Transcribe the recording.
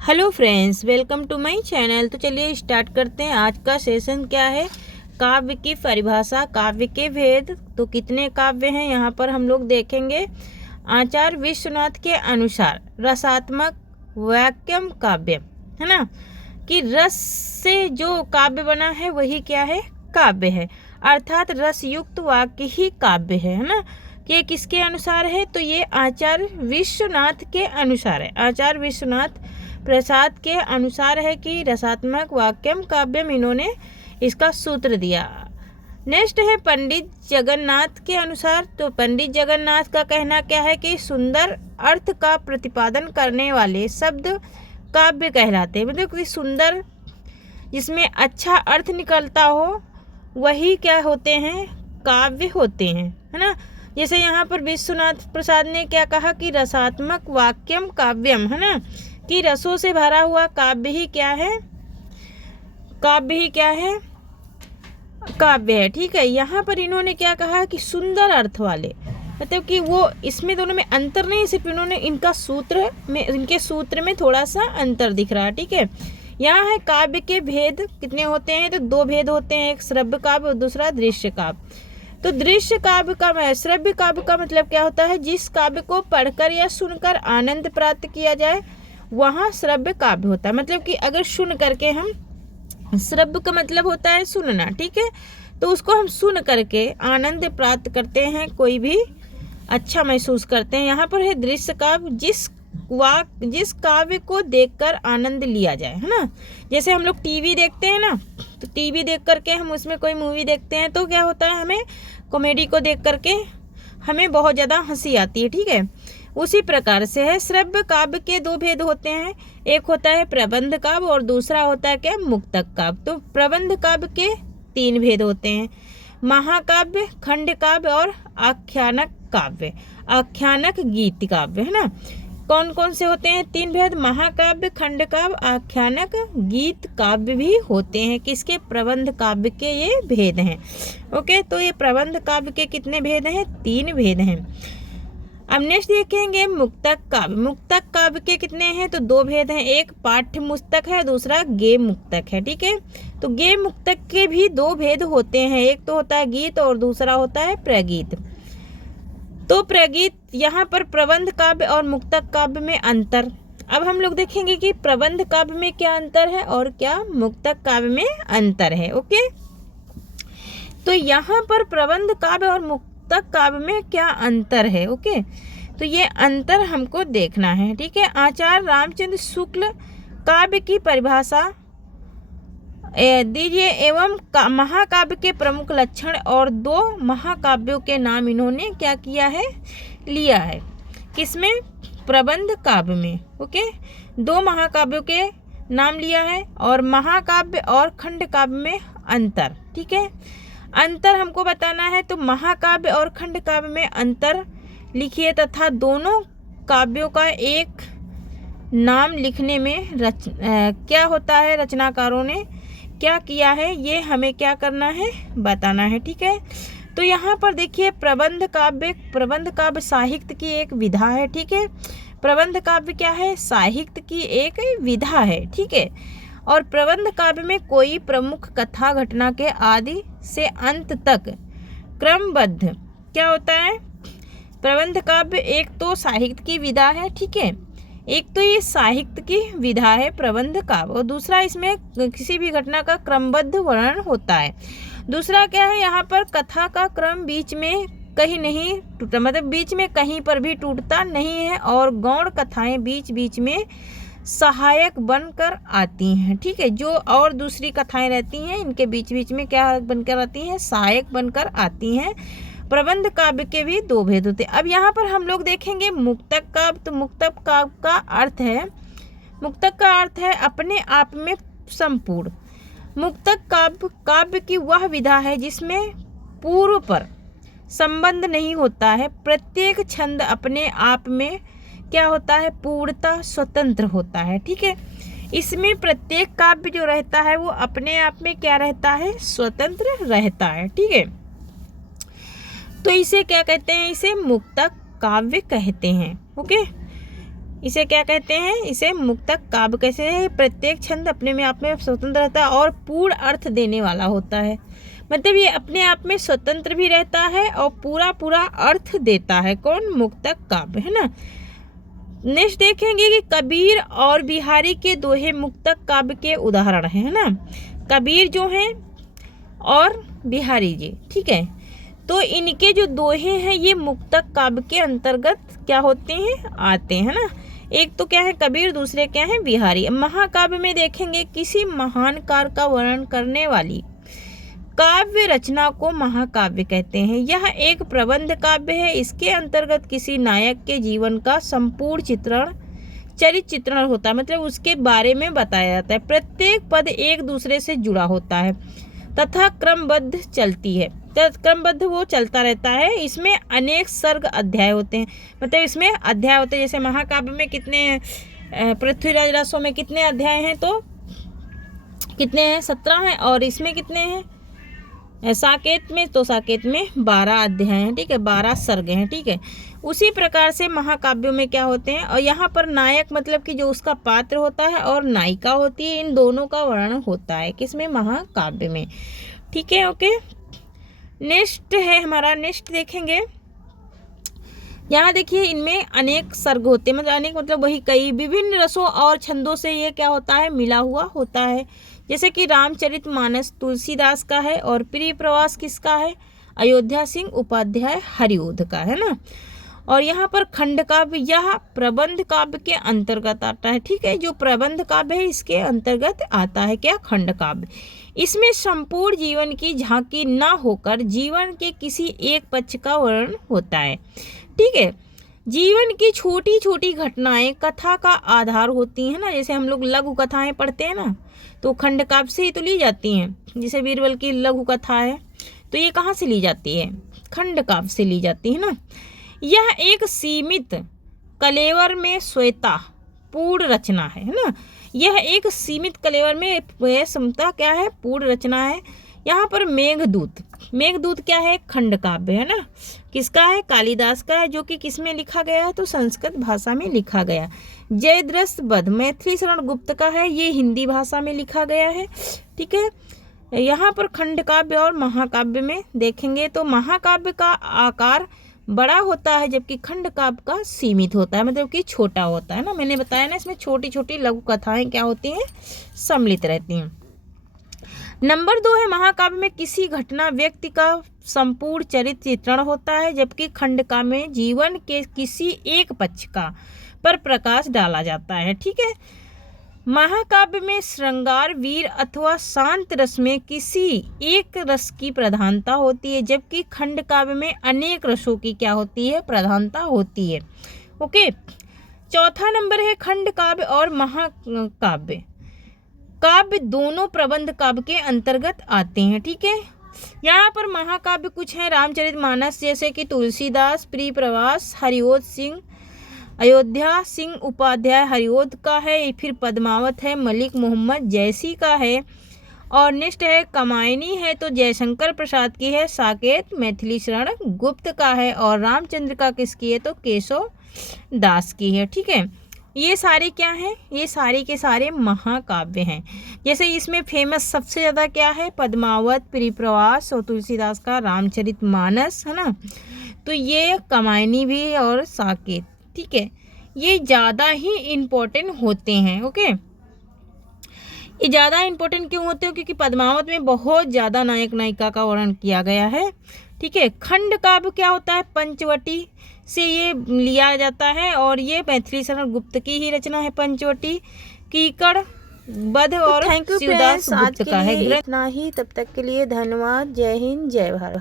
Hello friends, welcome to my channel. तो चलिए start करते हैं। आज का सेशन क्या है? काव्य की परिभाषा, काव्य के भेद। तो कितने काव्य हैं यहाँ पर हम लोग देखेंगे। आचार्य विश्वनाथ के अनुसार रसात्मक वाक्यम काव्य है ना, कि रस से जो काव्य बना है वही क्या है? काव्य है। अर्थात रसयुक्त वाक्य ही काव्य है ना। कि ये किसके अनुसार है? तो ये आचार्य विश्वनाथ के अनुसार है। आचार्य विश्वनाथ प्रसाद के अनुसार है कि रसात्मक वाक्यम काव्यम, इन्होंने इसका सूत्र दिया। नेक्स्ट है पंडित जगन्नाथ के अनुसार। तो पंडित जगन्नाथ का कहना क्या है कि सुंदर अर्थ का प्रतिपादन करने वाले शब्द काव्य कहलाते हैं। मतलब कि सुंदर, जिसमें अच्छा अर्थ निकलता हो, वही क्या होते हैं? काव्य होते हैं, है ना। जैसे यहाँ पर विश्वनाथ प्रसाद ने क्या कहा कि रसात्मक वाक्यम काव्यम, है ना, कि रसों से भरा हुआ काव्य ही क्या है? काव्य ही क्या है? काव्य है। ठीक है। यहाँ पर इन्होंने क्या कहा कि सुंदर अर्थ वाले, मतलब कि वो इसमें दोनों में अंतर नहीं, सिर्फ इन्होंने इनका सूत्र में, इनके सूत्र में थोड़ा सा अंतर दिख रहा है। ठीक है। यहाँ है काव्य के भेद कितने होते हैं? तो दो भेद होते हैं, एक श्रव्य काव्य और दूसरा दृश्य काव्य। तो दृश्य काव्य का, श्रव्य काव्य का मतलब क्या होता है? जिस काव्य को पढ़कर या सुनकर आनंद प्राप्त किया जाए वहाँ श्रव्य काव्य होता है। मतलब कि अगर सुन करके हम, श्रव्य का मतलब होता है सुनना, ठीक है, तो उसको हम सुन करके आनंद प्राप्त करते हैं, कोई भी अच्छा महसूस करते हैं। यहाँ पर है दृश्य काव्य, जिस काव्य को देखकर आनंद लिया जाए, है ना। जैसे हम लोग टीवी देखते हैं ना, तो टीवी देख करके हम उसमें कोई मूवी देखते हैं तो क्या होता है, हमें कॉमेडी को देख करके हमें बहुत ज़्यादा हंसी आती है। ठीक है। उसी प्रकार से है श्रव्य काव्य के दो भेद होते हैं, एक होता है प्रबंध काव्य और दूसरा होता है क्या? मुक्तक काव्य। तो प्रबंध काव्य के तीन भेद होते हैं, महाकाव्य, खंड काव्य और आख्यानक काव्य, आख्यानक गीत काव्य, है ना। कौन कौन से होते हैं? तीन भेद, महाकाव्य, खंड काव्य, आख्यानक गीत काव्य भी होते हैं। किसके? प्रबंध काव्य के ये भेद हैं। ओके। तो ये प्रबंध काव्य के कितने भेद हैं? तीन भेद हैं। अब नेक्स्ट देखेंगे मुक्तक काव्य। मुक्तक काव्य के कितने हैं? तो दो भेद हैं, एक पाठ्य मुक्तक है, दूसरा गेय मुक्तक है। ठीक है। तो गेय मुक्तक के भी दो भेद होते हैं, एक तो होता है गीत और दूसरा होता है प्रगीत। तो प्रगीत, यहाँ पर प्रबंध काव्य और मुक्तक काव्य में अंतर। अब हम लोग देखेंगे कि प्रबंध काव्य में क्या अंतर है और क्या मुक्तक काव्य में अंतर है। ओके। तो यहाँ पर प्रबंध काव्य और मुक्तक काव्य में क्या अंतर है? ओके। तो ये अंतर हमको देखना है। ठीक है। आचार्य रामचंद्र शुक्ल काव्य की परिभाषा दीजिए एवं महाकाव्य के प्रमुख लक्षण और दो महाकाव्यों के नाम इन्होंने क्या किया है? लिया है। किसमें? प्रबंध काव्य में। ओके। दो महाकाव्यों के नाम लिया है और महाकाव्य और खंड काव्य में अंतर। ठीक है। अंतर हमको बताना है, तो महाकाव्य और खंड काव्य में अंतर लिखिए तथा दोनों काव्यों का एक नाम लिखने में क्या होता है, रचनाकारों ने क्या किया है, ये हमें क्या करना है? बताना है। ठीक है। तो यहाँ पर देखिए प्रबंध काव्य साहित्य की एक विधा है। ठीक है। प्रबंध काव्य क्या है? साहित्य की एक विधा है। ठीक है। और प्रबंध काव्य में कोई प्रमुख कथा घटना के आदि से अंत तक क्रमबद्ध क्या होता है? प्रबंध काव्य एक तो साहित्य की विधा है। ठीक है। एक तो ये साहित्य की विधा है प्रबंध काव्य, और दूसरा इसमें किसी भी घटना का क्रमबद्ध वर्णन होता है। दूसरा क्या है? यहाँ पर कथा का क्रम बीच में कहीं नहीं टूटा, मतलब बीच में कहीं पर भी टूटता नहीं है, और गौण कथाएं बीच बीच में सहायक बनकर आती हैं। ठीक है। जो और दूसरी कथाएं रहती हैं, इनके बीच बीच में क्या बनकर आती हैं? सहायक बनकर आती हैं। प्रबंध काव्य के भी दो भेद होते हैं। अब यहाँ पर हम लोग देखेंगे मुक्तक काव्य। तो मुक्तक काव्य का अर्थ है, मुक्तक का अर्थ है अपने आप में संपूर्ण। मुक्तक काव्य की वह विधा है जिसमें पूर्व पर संबंध नहीं होता है। प्रत्येक छंद अपने आप में क्या होता है? पूर्णतः स्वतंत्र होता है। ठीक है। इसमें प्रत्येक काव्य जो रहता है वो अपने आप में क्या रहता है? स्वतंत्र रहता है। ठीक है। तो इसे क्या कहते हैं? इसे मुक्तक काव्य कहते हैं। ओके। इसे क्या कहते हैं, इसे मुक्तक काव्य कैसे है। प्रत्येक छंद अपने में आप में स्वतंत्र रहता है और पूर्ण अर्थ देने वाला होता है। मतलब ये अपने आप में स्वतंत्र भी रहता है और पूरा पूरा अर्थ देता है। कौन, मुक्तक काव्य, है ना। नेक्स्ट देखेंगे कि कबीर और बिहारी के दोहे मुक्तक काव्य के उदाहरण हैं, है ना। कबीर जो हैं और बिहारी जी, ठीक है, तो इनके जो दोहे हैं ये मुक्तक काव्य के अंतर्गत क्या होते हैं, आते हैं ना। एक तो क्या है कबीर, दूसरे क्या है बिहारी। महाकाव्य में देखेंगे किसी महान कार्य का वर्णन करने वाली काव्य रचना को महाकाव्य कहते हैं। यह एक प्रबंध काव्य है। इसके अंतर्गत किसी नायक के जीवन का संपूर्ण चरित्र चित्रण होता है, मतलब उसके बारे में बताया जाता है। प्रत्येक पद एक दूसरे से जुड़ा होता है तथा क्रमबद्ध चलती है, क्रमबद्ध वो चलता रहता है। इसमें अनेक सर्ग अध्याय होते हैं, मतलब इसमें अध्याय होते हैं। जैसे महाकाव्य में कितने, पृथ्वीराज रसों में कितने अध्याय हैं, तो कितने हैं, 17 हैं। और इसमें कितने हैं, साकेत में, तो साकेत में 12 अध्याय हैं, ठीक है, 12 सर्ग हैं, ठीक है। उसी प्रकार से महाकाव्यों में क्या होते हैं, और यहाँ पर नायक मतलब कि जो उसका पात्र होता है और नायिका होती है, इन दोनों का वर्णन होता है किसमें, महाकाव्य में, ठीक है। ओके, नेक्स्ट है हमारा, नेक्स्ट देखेंगे। यहाँ देखिए इनमें अनेक सर्ग होते हैं, मतलब अनेक मतलब वही कई विभिन्न रसों और छंदों से ये क्या होता है, मिला हुआ होता है। जैसे कि रामचरितमानस तुलसीदास का है और प्रिय प्रवास किसका है, अयोध्या सिंह उपाध्याय हरिओध का, है ना। और यहाँ पर खंड काव्य यह प्रबंध काव्य के अंतर्गत आता है, ठीक है। जो प्रबंध काव्य है इसके अंतर्गत आता है क्या, खंड काव्य। इसमें संपूर्ण जीवन की झांकी न होकर जीवन के किसी एक पक्ष का वर्णन होता है, ठीक है। जीवन की छोटी छोटी घटनाएं कथा का आधार होती हैं ना। जैसे हम लोग लघु कथाएं पढ़ते हैं ना, तो खंड काव्य से ही तो ली जाती हैं। जैसे बीरबल की लघु कथा है, तो ये कहाँ से ली जाती है, खंड काव्य से ली जाती है ना। यह एक सीमित कलेवर में श्वेता पूर्ण रचना है ना। यह एक सीमित कलेवर में समता क्या है, पूर्ण रचना है। यहाँ पर मेघदूत क्या है, खंड काव्य है ना। किसका है, कालिदास का है, जो कि किस में लिखा गया है, तो संस्कृत भाषा में लिखा गया। जयद्रथ वध मैथिली शरण गुप्त का है, ये हिंदी भाषा में लिखा गया है, ठीक है। यहाँ पर खंड काव्य और महाकाव्य में देखेंगे तो महाकाव्य का आकार बड़ा होता है जबकि खंड काव्य का सीमित होता है, मतलब कि छोटा होता है ना। मैंने बताया ना, इसमें छोटी छोटी लघु कथाएं क्या होती हैं, सम्मिलित रहती हैं। नंबर 2 है महाकाव्य में किसी घटना व्यक्ति का संपूर्ण चरित्र चित्रण होता है, जबकि खंड काव्य में जीवन के किसी एक पक्ष का पर प्रकाश डाला जाता है, ठीक है। महाकाव्य में श्रृंगार, वीर अथवा शांत रस में किसी एक रस की प्रधानता होती है, जबकि खंड काव्य में अनेक रसों की क्या होती है, प्रधानता होती है। ओके, चौथा नंबर है खंड काव्य और महाकाव्य काव्य दोनों प्रबंध काव्य के अंतर्गत आते हैं, ठीक है। यहाँ पर महाकाव्य कुछ है, रामचरितमानस जैसे कि तुलसीदास, प्रिय प्रवास हरिओध सिंह, अयोध्या सिंह उपाध्याय हरिओध का है। फिर पद्मावत है, मलिक मोहम्मद जैसी का है। और नेक्स्ट है कमायनी है तो जयशंकर प्रसाद की है। साकेत मैथिली शरण गुप्त का है। और रामचंद्र का किसकी है, तो केशव दास की है, ठीक है। ये सारे क्या हैं, ये सारे के सारे महाकाव्य हैं। जैसे इसमें फेमस सबसे ज़्यादा क्या है, पद्मावत, प्रिय प्रवास और तुलसीदास का रामचरितमानस, है ना। तो ये कमायनी भी और साकेत, ठीक है, ये ज़्यादा ही इम्पोर्टेंट होते हैं। ओके, ये ज़्यादा इम्पोर्टेंट क्यों होते हैं, क्योंकि पद्मावत में बहुत ज़्यादा नायक नायिका का वर्णन किया गया है, ठीक है। खंड काव्य क्या होता है, पंचवटी से ये लिया जाता है और ये मैथिली शरण गुप्त की ही रचना है। पंचवटी कीकड़ वध और शिवदास गुप्त का है। इतना ही, तब तक के लिए धन्यवाद। जय हिंद, जय भारत।